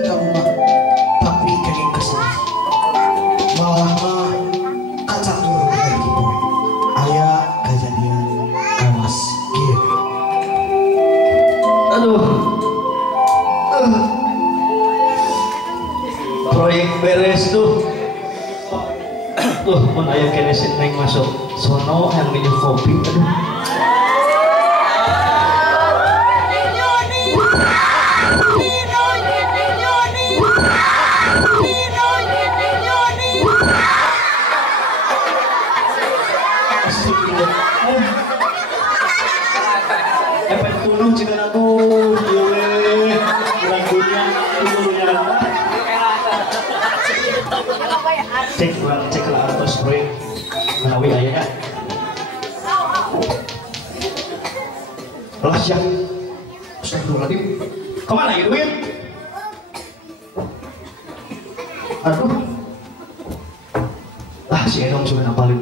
kamu mah tapi kenging kesel malah mah kacang dulu kayak gitu aya kejadian kawas gitu. Aduh, proyek beres tuh. Mun aya kene sing neng masuk sono yang minum kopi. Aduh. Efek tulung cina aku, yewe, lagunya, tulungnya apa? Cek lah atas proyek menawi ayahnya. Lah siap, astagfirullahaladzim, kemana ya duit? Aduh, lah si Edong sudah napalin.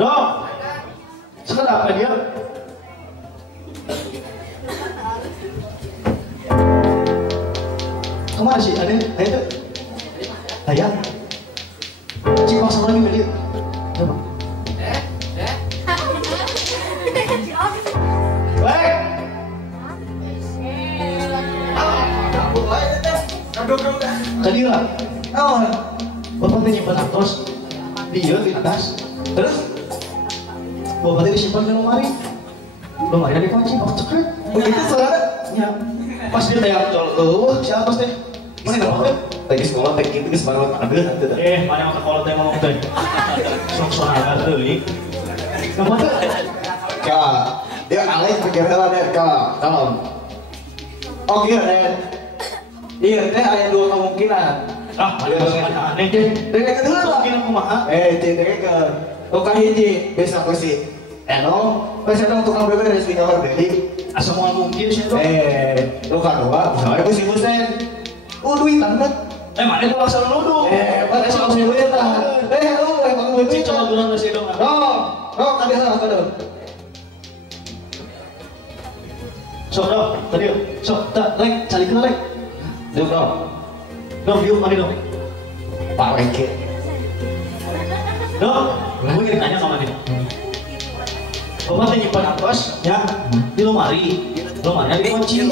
Dong, sekedar apa dia? Kemana sih? Ada itu? Ayah? Cik pasang lagi dia. Coba. Baik. Tadi lah. Oh, bapak tadi nyimpan atos. Dia di atas. Terus? Bapak tadi simpan di lemari. Lemari ada kunci, bapak cekret. Begitu saudara? Ya. Pas dia tayang col, si atas teh. Mana ngomong? Lagi sekolah teh gitu geus baru ada henteu teh. Mana mah sekolah teh ngomong teh. Sok sorangan teuing. Ngomong teh. Ka, dia alih pikiran dia kalau. Oh iya deh. Iya teh ada dua kemungkinan. Ada aneh deh. Dek kedua kemungkinan kumaha? Dek ke. Oh kahiji bisa ku si Eno, pas ada tukang beberes di kamar Beli. Semua mungkin sih itu. Lu kedua, misalnya ku si Husen. Duitan kan? Mana itu langsung nuduh? Pada si langsung duitan. Lu emang benci. Coba bilang ke si dong. Kadang salah kadang. Sok dong, tadi sok, lek, cari kena lek. Duk dong. Diuk, mari dong. Pak Leke. Dong, gue ingin tanya sama dia. Bapak teh nyimpan atos, ya, di lemari ada kunci.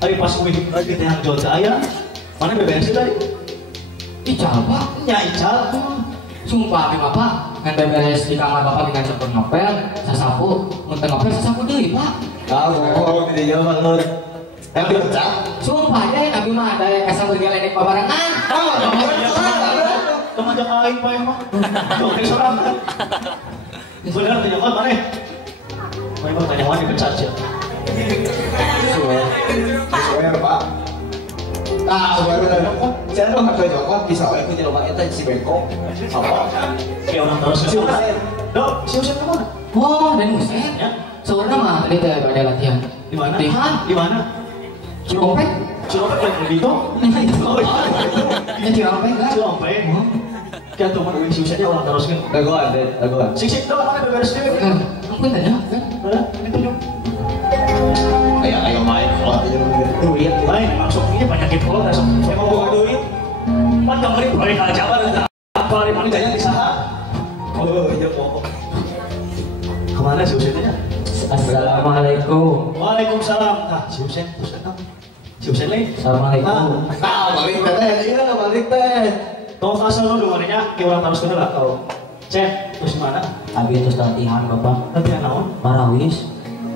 Tadi pas gue di tengah jual ke ayah, mana beberes tadi? Ical pak, Ya ical. sumpah ke bapak kan beberes di kamar bapak dengan cepet ngepel, sasapu, menteng ngepel sasapu deh pak. Tahu, tidak jauh banget. Yang dipecah? Sumpah deh, tapi mah ada yang kasar berjalan di pabarangan. Teman jangan lain pak emang. Tuh, ini sorangan. Bener tanya mana? Mari mau tanya mana dipecat sih? Sesuai Pak. Baru ada kok. Saya dong harus jawab bisa aku di rumah itu si Bengkok. Apa? Kayak orang terus sih. Dok, si Usen kemana? Oh, dan Usen? Ya. Sebenarnya mah tadi teh pada latihan. Di mana? Latihan? Di mana? Cirompet? Cirompet lagi di itu? Oh iya. Ya Cirompet kan? Cirompet. Kayak tuh mana si Usennya orang terus kan? Dagoan. Sik dong mana beberes dia? Ampun tanya kan? Ditunjuk. Ayo main kalau aja Duit lain masuk ini banyak itu kalau masuk. Saya mau bawa duit. Pan kemarin proyek aja apa di mana jalan di sana? Oh iya pokok. Kemana si Usennya? Assalamualaikum. Waalaikumsalam. Si Usen lagi. Assalamualaikum. Balik teh. Kau kasih lu dengannya kayak orang harus kenal atau cek terus mana? Habis terus latihan bapak. Latihan naon? Marawis.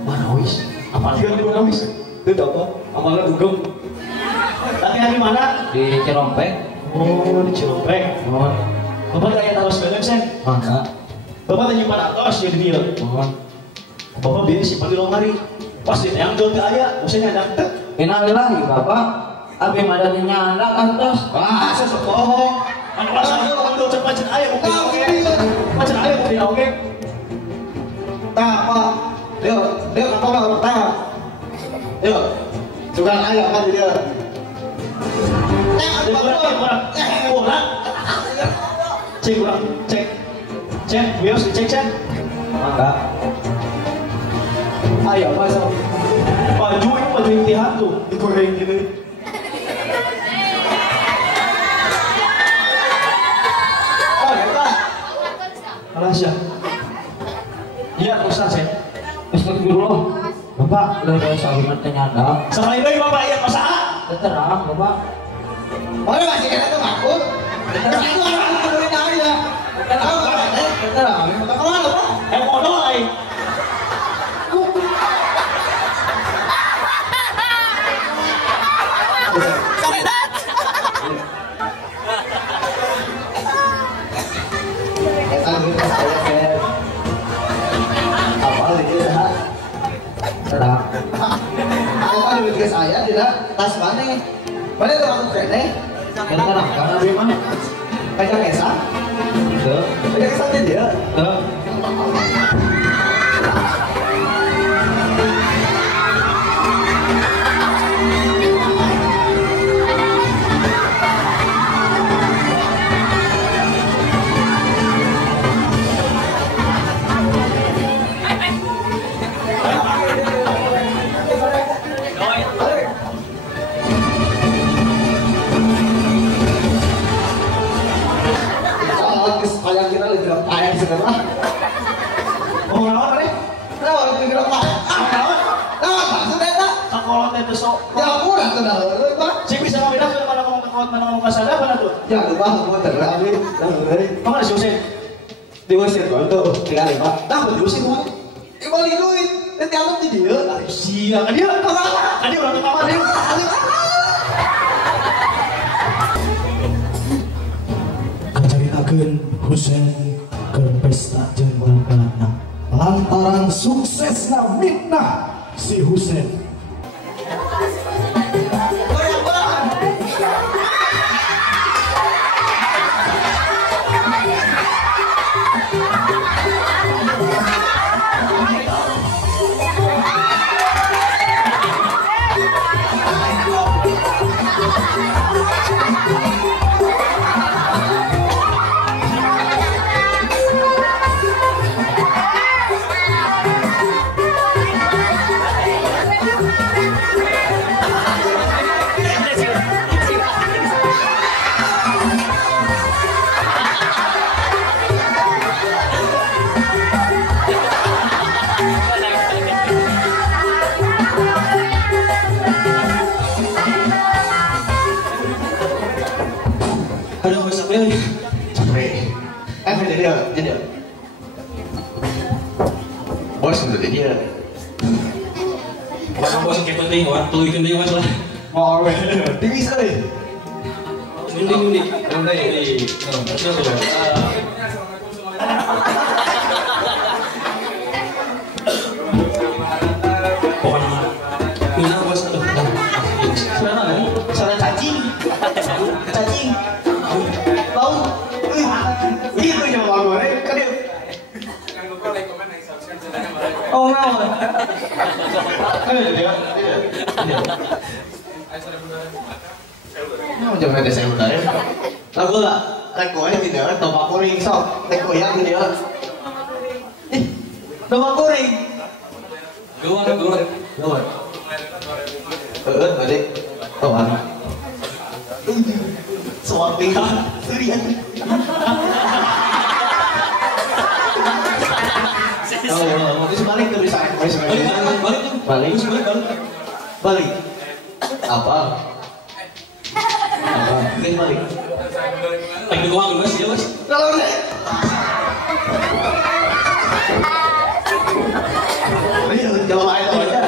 Marawis. Apa latihan di Marawis? Itu apa? Amalnya dugem. Latihan di mana? Di Cirompet. Oh di Cilompek. Mohon. Bapak tanya terus banget sen. Mangga. Bapak tanya nyimpan atos ya di dia. Mohon. Bapak biasa simpan di lemari. Pas di yang jual ke ayah, usahanya ada tek. Innalillahi bapak. Abi madaninya anak antos. Wah, sesepuh. Anu rasa itu orang jual cepat ayah mungkin oke. Macam ayah mungkin oke. Tak apa. Dia apa tak? Yuk. Juga ayo kan dia. Kurang. Cek kurang, cek, bios dicek cek. Mangga. Ayo masuk. Baju ini baju intihan tuh, digoreng gini. Oh, Bapak. Alas ya. Iya, Ustaz ya. Astagfirullah. Bapak, udah sahabat ternyata. Sekali lagi Bapak, iya masa? Terang, Bapak. Boleh masih kena tuh ngaku. Terus itu orang turunin aja. Terang, minta kemana Pak? Modal lain. Terang. Apa duit ke saya tidak tas mana? Mana tuh aku kene? Terang, karena dari mana? Kayak kesan. Tuh, Kayak kesan dia. tuh. Kayak kita lebih dalam payah sekarang. Oh, naon nih? Nah, lebih dalam payah. Nah, maksudnya tak? Sekolah teh besok. Ya murah tuh dah, Pak. Sih bisa membedakan mana ngomong ke kawan, mana ngomong ke sana, mana tuh? Ya lupa aku terang ini. Kamu ada siusin? Diusir kau tuh, tinggal Pak. Nah, diusir Pak. Balik duit, nanti aku di dia. Siang, dia kemana? Dia orang kemana dia? Kacaritakeun Husein ke pesta jeung bangkana lantaran suksesna mitnah si Husein. Aduh, gue sampai nih. Capek. Jadi. Bos udah dia. Bos bos yang penting, waktu itu penting mas lah. Mau apa? Dia bisa deh. Ini. Pokoknya, mina bos tuh. Sana cacing. Tahu? Gitu yang mau gue kan dia. Oh, mau. Dia. Mau jangan ada saya udah ya. Lagu lah, rekonya tidak tombak kuring sok, reko yang dia. Tombak kuring. Gawat. Balik. Kawan. Suami Surian. Oh, itu balik tuh bisa. Balik. Apa? Balik. Lagi uang mas ya mas. Kalau deh. Ayo jawab aja.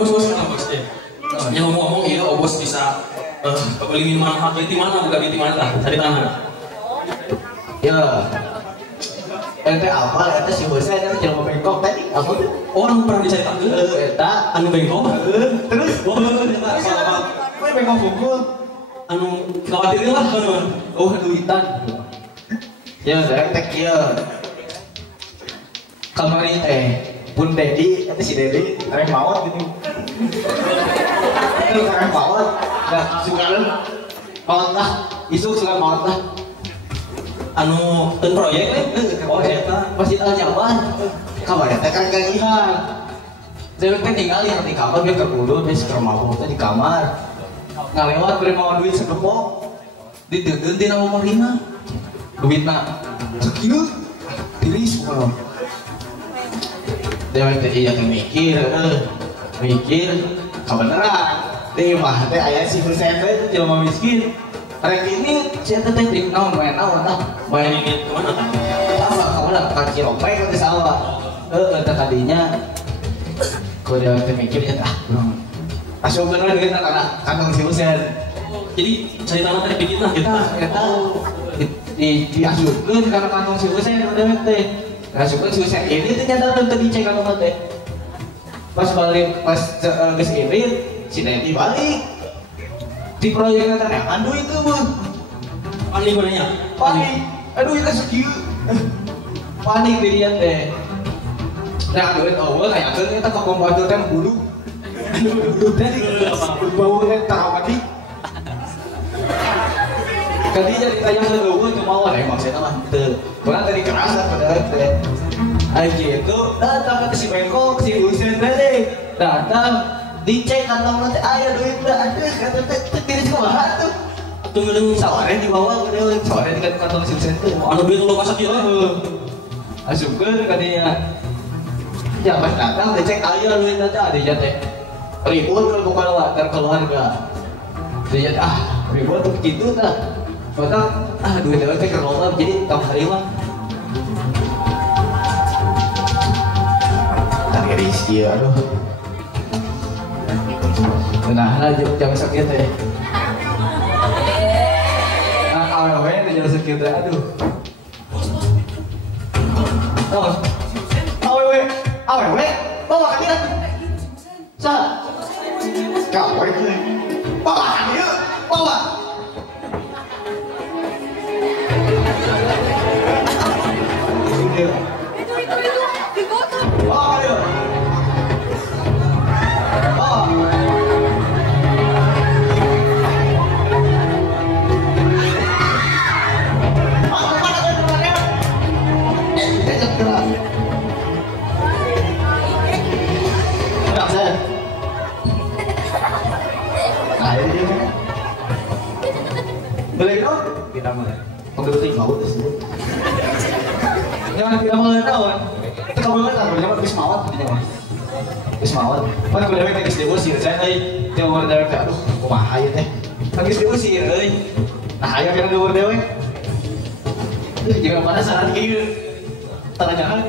Bos kenapa bos deh? Yang ngomong-ngomong iya, bos bisa beli minuman hati di mana, bukan di mana lah, cari tangan. Ya. Ente apa? Ente si bosnya ente jelma bengkok tadi. Apa tuh? Orang pernah dicari tangan. Eta Anu bengkok. terus mana bengkok pukul? Anu khawatirin lah kan. Oh, duitan. Ya, saya tek kieu. Kamari teh Bun Dedi, itu si Dedi, karek maut gitu. Itu karek maut. Nah, suka lu maut lah. Isuk suka maut lah. anu ten proyek Oh eta Masjid Al Jamal. Kamarnya teh kan gagihan. Cewek teh tinggal di kamar dia terkudu dia keur mabok teh di kamar. Ngalewat beri mawa duit segepok. Diteukeun di nama Marina. Duitna sekieu tiris pokona. Cewek teh iya teh mikir kebenaran. Di mah teh aya si Husein teh jelema miskin. Rek ini saya teh trik naon main naon tah. Main ini kemana tah? Kemana ka Cirompay ka sawah. Teh tadinya kau dia mikir ya asup bener dengan anak kandung si Husein. Jadi cerita tadi bikin lah Kita diasupkeun karena kandung si Husein udah teh. Diasupkeun si Husein ini ternyata teu dicek kandung teh. Pas balik pas geus irit si Dedi balik. Di proyeknya teh aduh itu mah. panik gunanya. Panik. Aduh itu sekieu. Panik dia teh. Nah, duit awal kayak kita ke pembantu teh bulu. Bulu teh bau teh tarawadi. Kali jadi tanya ke lu tuh mau ada maksudnya mah teu. Kurang tadi kerasa pada teh. Aja itu datang ke si Bengkok si Husein teh. Datang dicek kantong teh aya duit da ada kata teh diri cuma tuh. Tuh geuning Saware dibawa geuning saware di kantong si Husein teh. anu duit lu kasak ieu. Asupkeun ka dinya. Ya pas datang dicek aya duit teh ada teh. Ribut bukan keluarga. Dia ribut tuh gitu tah. Padahal duit teh kelola jadi tong hari mah. Tadi rezeki aduh. Nah, jam sakit teh. Awewe teh jam sakit teh aduh. Awewe, bawa ka dia. Sa. Kawe teh. Bawa ka dia. Bawa. Tidak mau. Penggeluting mau sih. Jangan tidak mau naon. Itu kamu kan tahu jangan geus mawat gitu mah. Geus mawat. Pan ku dewe geus diusir saya euy. Teu umur dewe aduh kumaha ieu teh. Geus diusir euy. Nah aya kana umur dewe. Jangan pada saat kieu. Tanya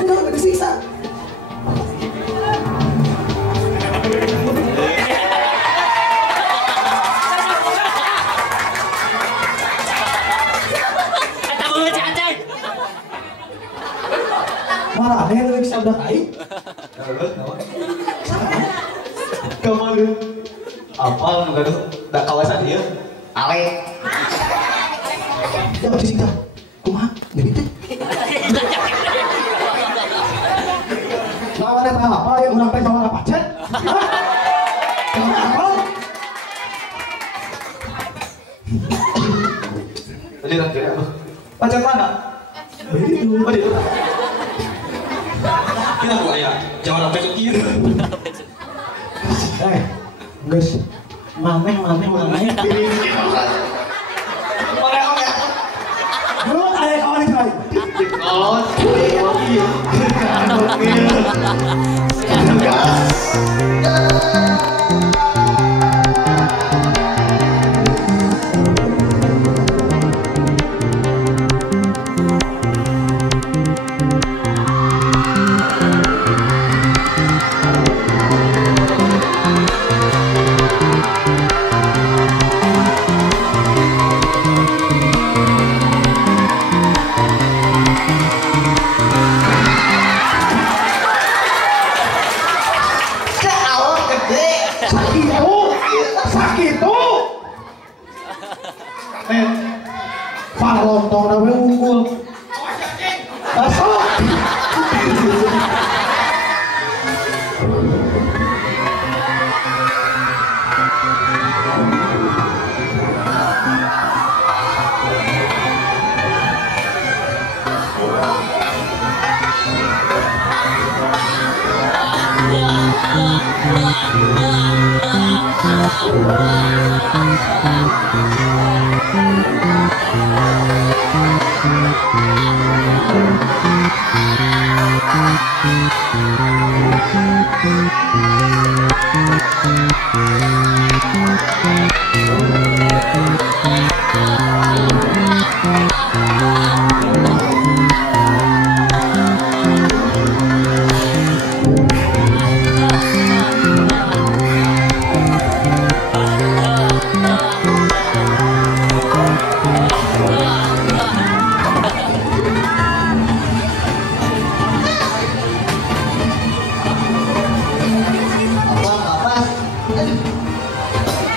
Udah disiksa. Malah ada yang bisa udah naik. Kemarin apa nggak ada kawasan dia ale ya masih sih kak kumaha jadi teh lawan apa apa yang orang teh jawara pacet? Jawara apa? Tadi tadi apa? Pacet mana? Begitu. Begitu. Kita buat ya, jangan sampai ke kiri. Guys, mameh. Lu ada kawan itu lagi. Oh, iya. Para lontong na we unggul. Asal.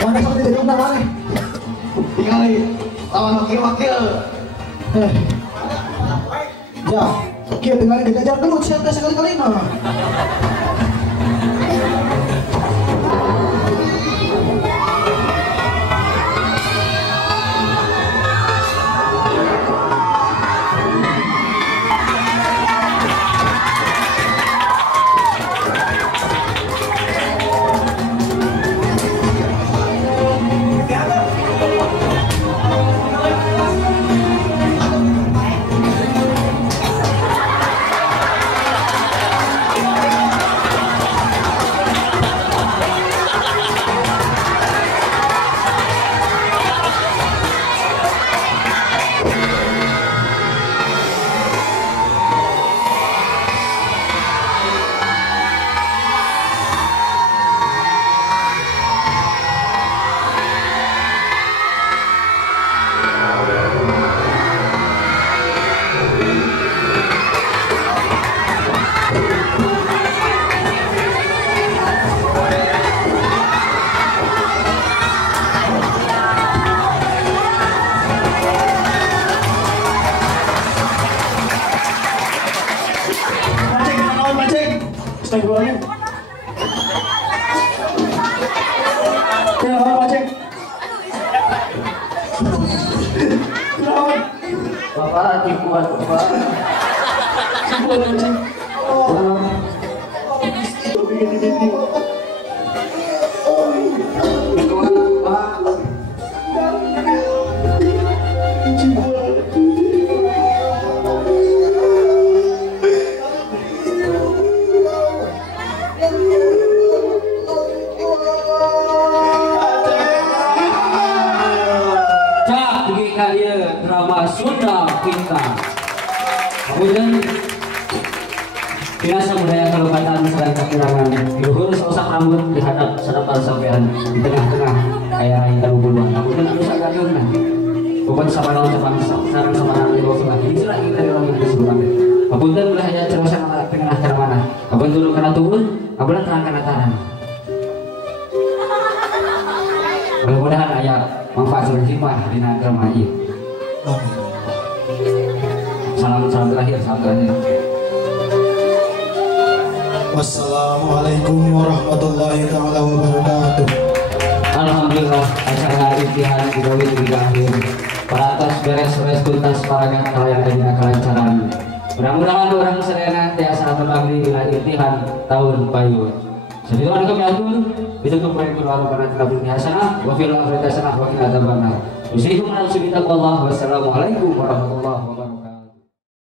Mana kau tidak dong mana? Tinggal lawan wakil-wakil. Ya, kita tinggal dikejar dulu siapa sekali-kali mah. Astagfirullahaladzim. Ya, Aceh. Bapak tipuan Bapak. Tipuan Aceh. Oh. Drama Sunda kita. Kemudian biasa budaya Kalupatan serang kekirangan luhur seusap rambut dihadap sadapan sampean di tengah-tengah kayak rai kalubuluan. Kemudian bisa gayungna. Bukan sama lawan teman sarang sama lawan di bawah lagi. Ini lagi kita orang yang keseluruhan. Kemudian boleh hanya cerita tengah ke mana. Kemudian dulu kena turun, kemudian terang kena taran. Mudah-mudahan ayat manfaat berjimah di agama ini. Salam terakhir, salam terakhir. Wassalamualaikum warahmatullahi taala wabarakatuh. Alhamdulillah acara impian digawe di akhir. Paratos beres-beres tuntas paragan kalian dengan kelancaran. Mudah-mudahan orang sedaya tiasa berbangli dengan impian tahun bayu. Sebelum kami atur, ditutup proyek keluar karena kabul hasanah, wa fil akhirati hasanah wa qina adzabannar. Wassalamualaikum warahmatullahi wabarakatuh.